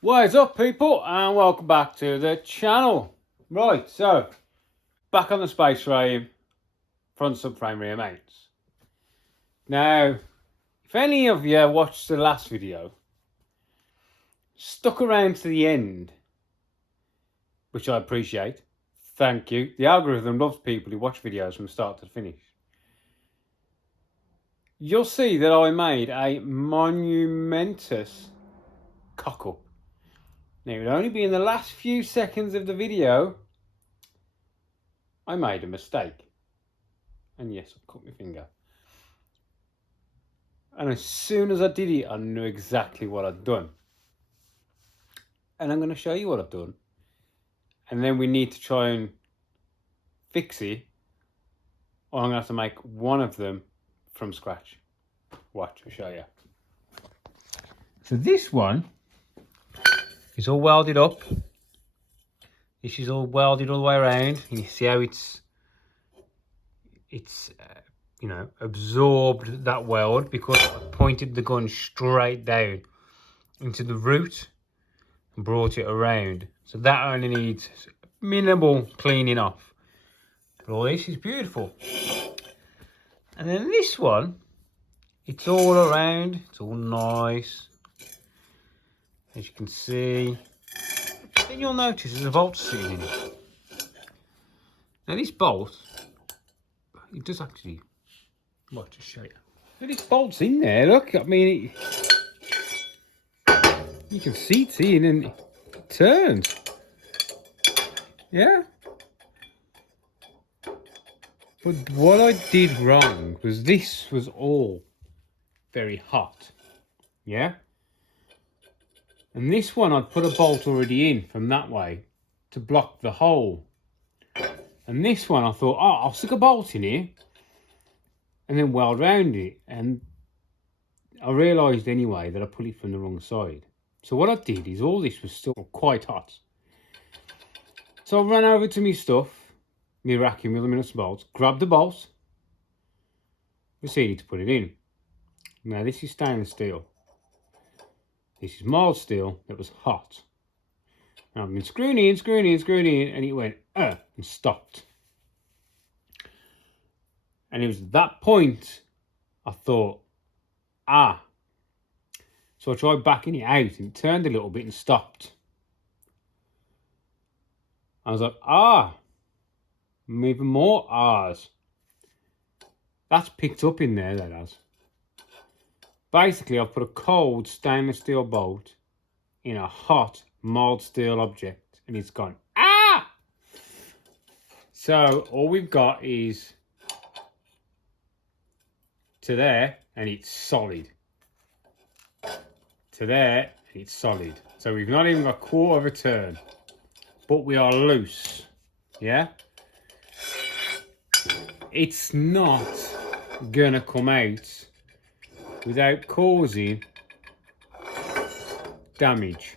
What is up, people, and welcome back to the channel. Right, so back on the space frame, front subframe rear mounts. Now, if any of you watched the last video, stuck around to the end, which I appreciate, thank you. The algorithm loves people who watch videos from start to finish. You'll see that I made a monumentous cock up. Now, it would only be in the last few seconds of the video I made a mistake. And yes, I cut my finger. And as soon as I did it, I knew exactly what I'd done. And I'm going to show you what I've done. And then we need to try and fix it. Or I'm going to have to make one of them from scratch. Watch, I'll show you. So this one is all welded up. This is all welded all the way around. And you see how it's absorbed that weld because I pointed the gun straight down into the root and brought it around. So that only needs minimal cleaning off. But all this is beautiful. And then this one, it's all around, it's all nice. As you can see. Then you'll notice there's a bolt sitting in it. Now this bolt, it does actually, I'll just show you. This bolt's in there, look, I mean, you can see it's in and it turns. Yeah. But what I did wrong was this was all very hot. Yeah. And this one I'd put a bolt already in from that way to block the hole. And this one I thought, oh, I'll stick a bolt in here and then weld round it. And I realised anyway that I put it from the wrong side. So what I did is all this was still quite hot. So I ran over to my stuff, my racking with the nuts and bolts, grabbed the bolts, proceeded to put it in. Now this is stainless steel. This is mild steel that was hot. Now I've been screwing in, and it went, and stopped. And it was at that point I thought, So I tried backing it out and it turned a little bit and stopped. I was like, even more ahs. That's picked up in there, that has. Basically, I've put a cold stainless steel bolt in a hot mild steel object and it's gone, So all we've got is to there and it's solid. To there and it's solid. So we've not even got a quarter of a turn, but we are loose. Yeah? It's not gonna come out without causing damage.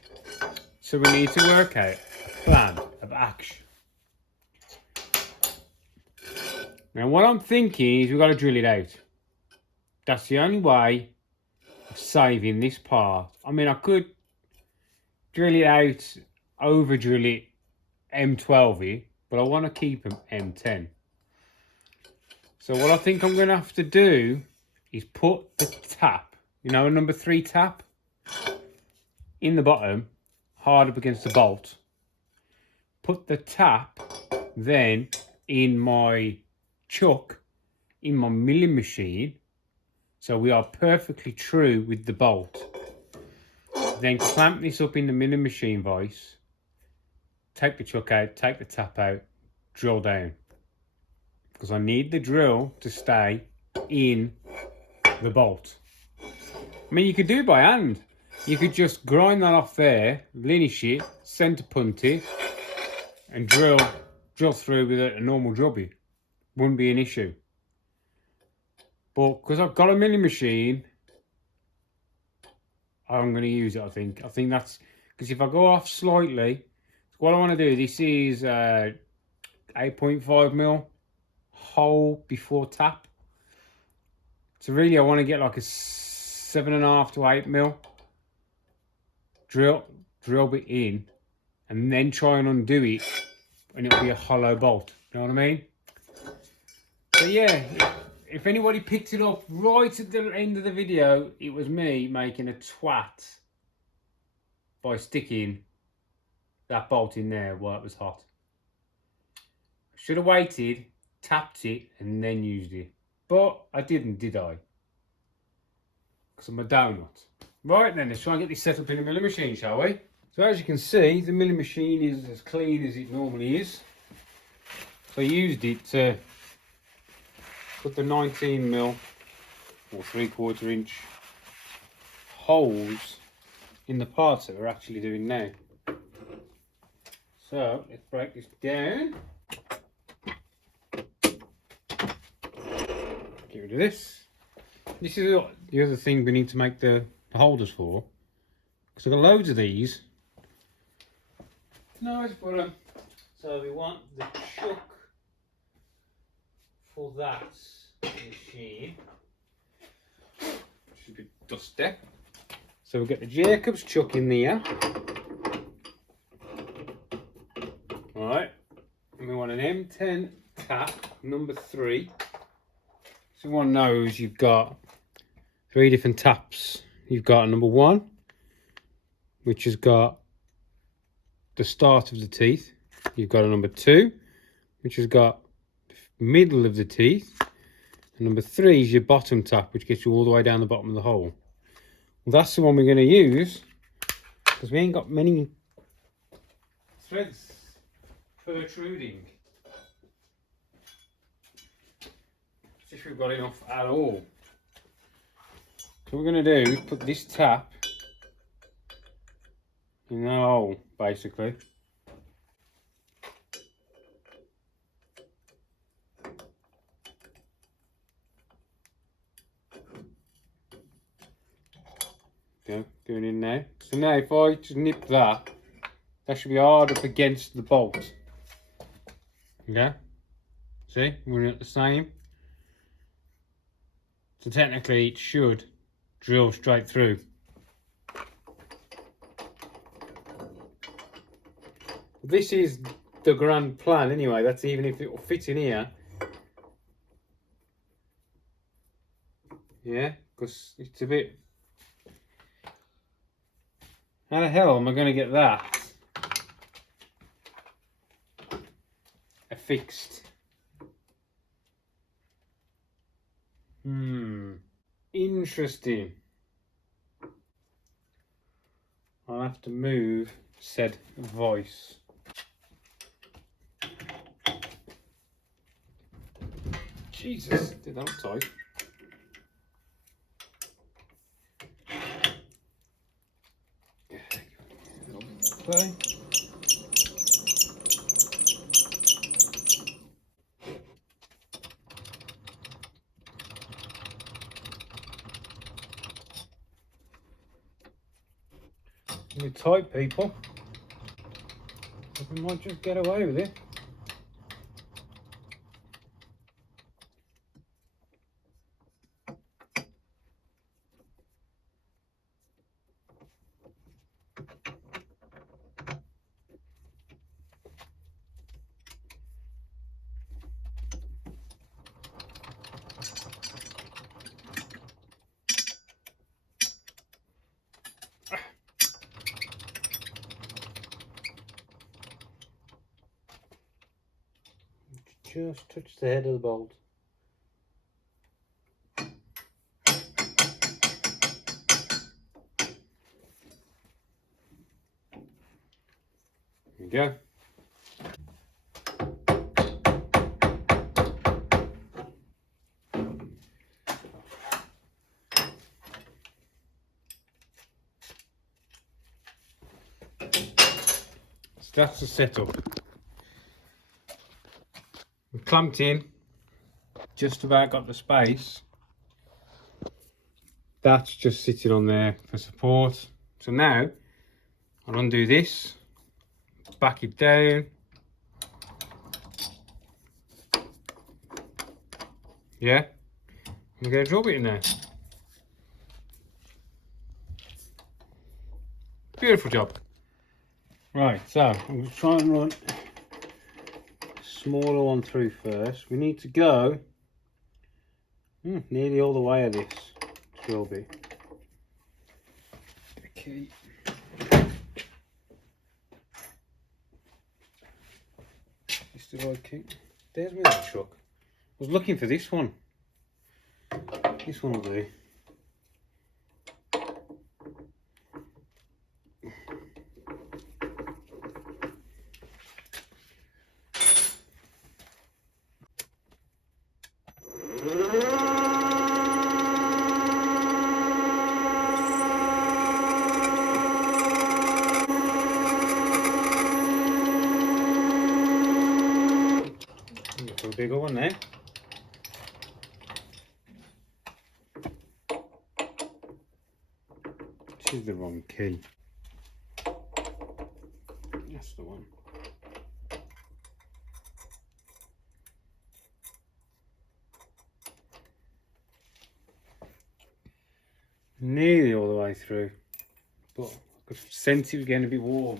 So we need to work out a plan of action. Now what I'm thinking is we've got to drill it out. That's the only way of saving this part. I mean, I could drill it out, over drill it M12-y, but I want to keep them M10. So what I think I'm going to have to do is put the tap, a number 3 tap, in the bottom, hard up against the bolt. Put the tap then in my chuck, in my milling machine, so we are perfectly true with the bolt. Then clamp this up in the milling machine vise, take the chuck out, take the tap out, drill down. Because I need the drill to stay in the bolt. I mean, you could do it by hand. You could just grind that off there, linish it, centre punt it, and drill through with a normal drill bit. Wouldn't be an issue. But because I've got a milling machine, I'm going to use it, I think. I think that's... Because if I go off slightly, what I want to do, this is 8.5mm hole before tap. So really I want to get like a 7.5 to 8mm drill drill bit in and then try and undo it, and it'll be a hollow bolt. You know what I mean? So yeah, if anybody picked it up right at the end of the video, it was me making a twat by sticking that bolt in there while it was hot. Should have waited, tapped it, and then used it. But I didn't, did I? Because I'm a donut. Right then, let's try and get this set up in a milling machine, shall we? So as you can see, the milling machine is as clean as it normally is. So I used it to put the 19mm or 3/4 inch holes in the parts that we're actually doing now. So let's break this down. Get rid of this. This is the other thing we need to make the holders for, because I've got loads of these. Nice bottom. So we want the chuck for that machine. Should be dusty. So we'll get the Jacobs chuck in there. Alright. And we want an M10 tap number 3. So everyone knows you've got 3 different taps. You've got a number 1, which has got the start of the teeth. You've got a number 2, which has got the middle of the teeth. And number 3 is your bottom tap, which gets you all the way down the bottom of the hole. Well, that's the one we're going to use, because we ain't got many threads protruding. If we've got enough at all. So what we're going to do is put this tap in that hole, basically. Okay, going in now. So now if I just nip that, that should be hard up against the bolt. Okay? See, we're at the same. So technically it should drill straight through. This is the grand plan anyway. That's even if it will fit in here. Yeah, because it's a bit... How the hell am I going to get that affixed? Interesting. I'll have to move said voice. Jesus, did that tight. Okay. You tight, people. We might just get away with it. Just touch the head of the bolt. There we go. So that's the setup. Clamped in, just about got the space. That's just sitting on there for support. So now I'll undo this, back it down. Yeah, I'm going to drop it in there. Beautiful job. Right, so I'm going to try and run a smaller one through first. We need to go nearly all the way of this drill bit. Okay. Is the right key? There's my other truck. I was looking for this one. This one will do. A bigger one there. This is the wrong key. That's the one. Nearly all the way through, but I could sense it was getting a bit warm.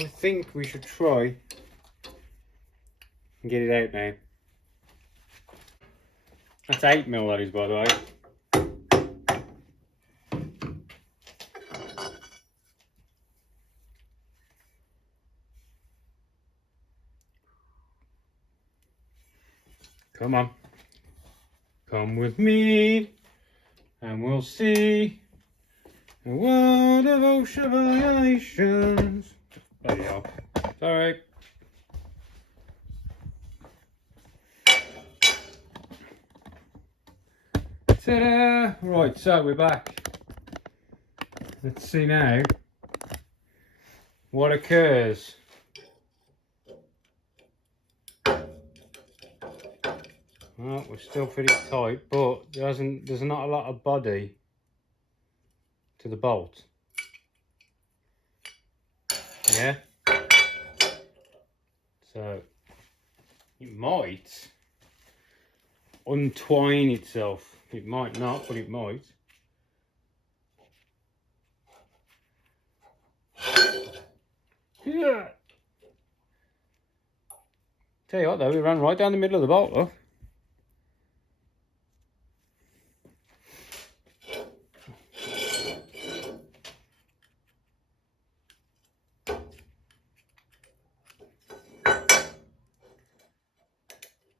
I think we should try and get it out now. That's 8mm, that is, by the way. Come on. Come with me and we'll see a world of ocean violations. There you go. Sorry. Ta-da! Right, so we're back. Let's see now what occurs. Well, we're still pretty tight, but there's not a lot of body to the bolt. Yeah. So it might untwine itself. It might not, but it might. Yeah. Tell you what though, we ran right down the middle of the bolt, look.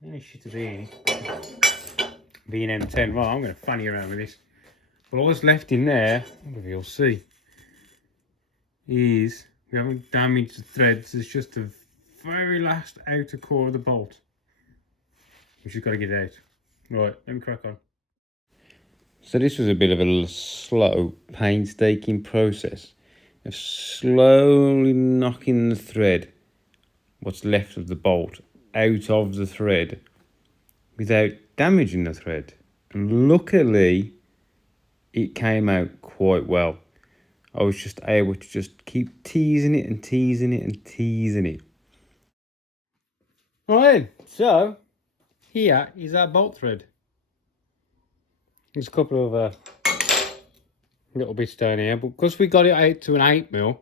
Any shit to be being M10. Right, I'm going to fanny around with this. But all that's left in there, I don't know if you'll see, is we haven't damaged the threads. It's just the very last outer core of the bolt. We just got to get it out. Right, let me crack on. So this was a bit of a slow, painstaking process of slowly knocking the thread, what's left of the bolt, out of the thread without damaging the thread. And luckily, it came out quite well. I was just able to just keep teasing it and teasing it and teasing it. Right, so here is our bolt thread. There's a couple of little bits down here, but because we got it out to an 8mm,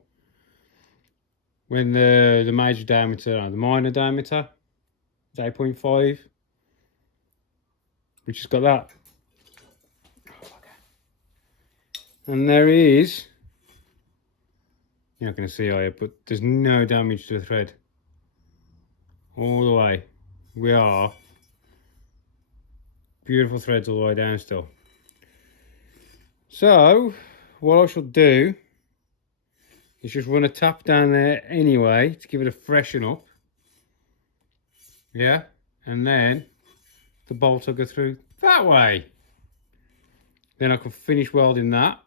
when the major diameter, or the minor diameter is 8.5, we just got that. And there is, you're not going to see here, but there's no damage to the thread. All the way. We are beautiful threads all the way down still. So, what I shall do is just run a tap down there anyway to give it a freshen up. Yeah, and then the bolt will go through that way. Then I can finish welding that.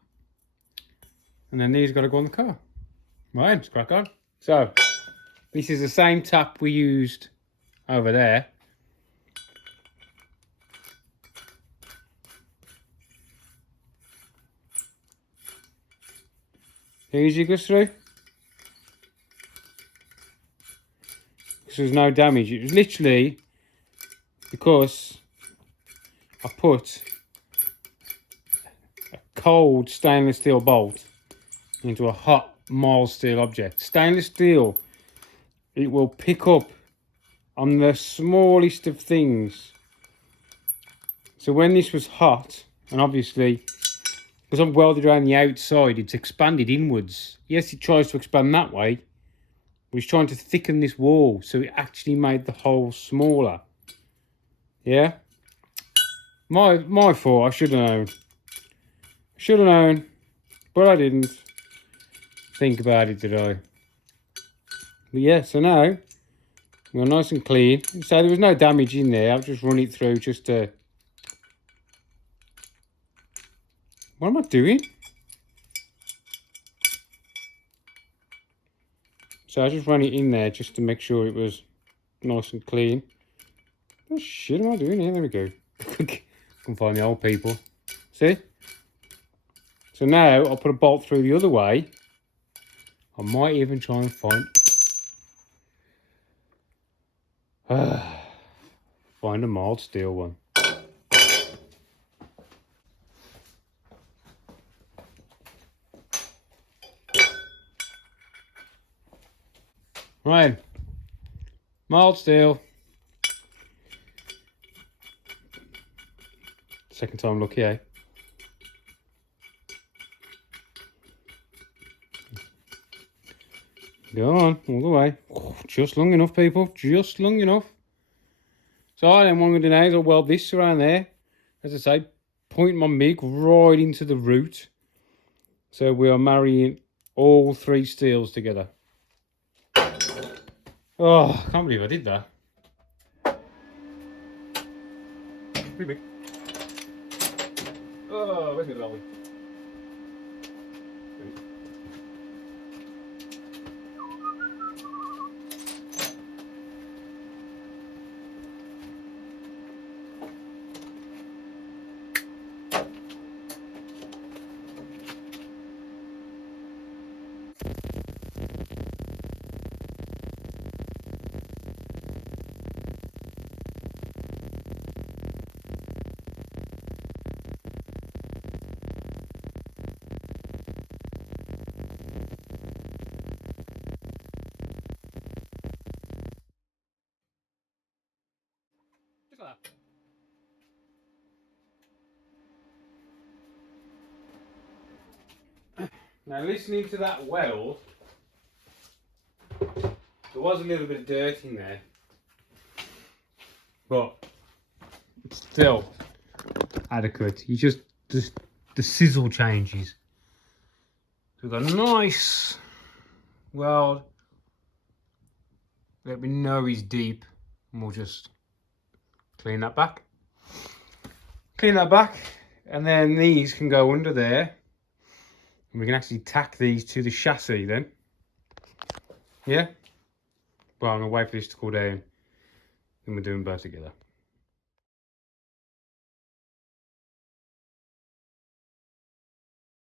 And then these got to go on the car. Right, let's crack on. So, this is the same tap we used over there. Easy goes through. Because there's no damage. It was literally because I put a cold stainless steel bolt into a hot mild steel object. Stainless steel, it will pick up on the smallest of things. So when this was hot, and obviously because I've welded around the outside, it's expanded inwards. Yes, it tries to expand that way, but it's trying to thicken this wall, so it actually made the hole smaller. Yeah? My fault, I should have known. Should have known, but I didn't think about it, did I? But yeah, so now we're nice and clean. So there was no damage in there. I've just run it through just to... What am I doing? So I just ran it in there just to make sure it was nice and clean. What shit am I doing here? There we go. Can find the old people. See? So now I'll put a bolt through the other way. I might even try and find a mild steel one. Right, mild steel. Second time lucky, eh? Go on, all the way. Oh, just long enough, people. Just long enough. So then what I'm going to do now is I'll weld this around there. As I say, point my MIG right into the root. So we are marrying all three steels together. Oh, I can't believe I did that. Pretty big. Oh, where's my dolly? Just like that. Now listening to that weld, there was a little bit of dirt in there, but it's still adequate. You just the sizzle changes. So we've got a nice weld. Let me know he's deep, and we'll just clean that back. Clean that back, and then these can go under there. And we can actually tack these to the chassis then. Yeah? Well, I'm going to wait for this to cool down. And we're doing both together.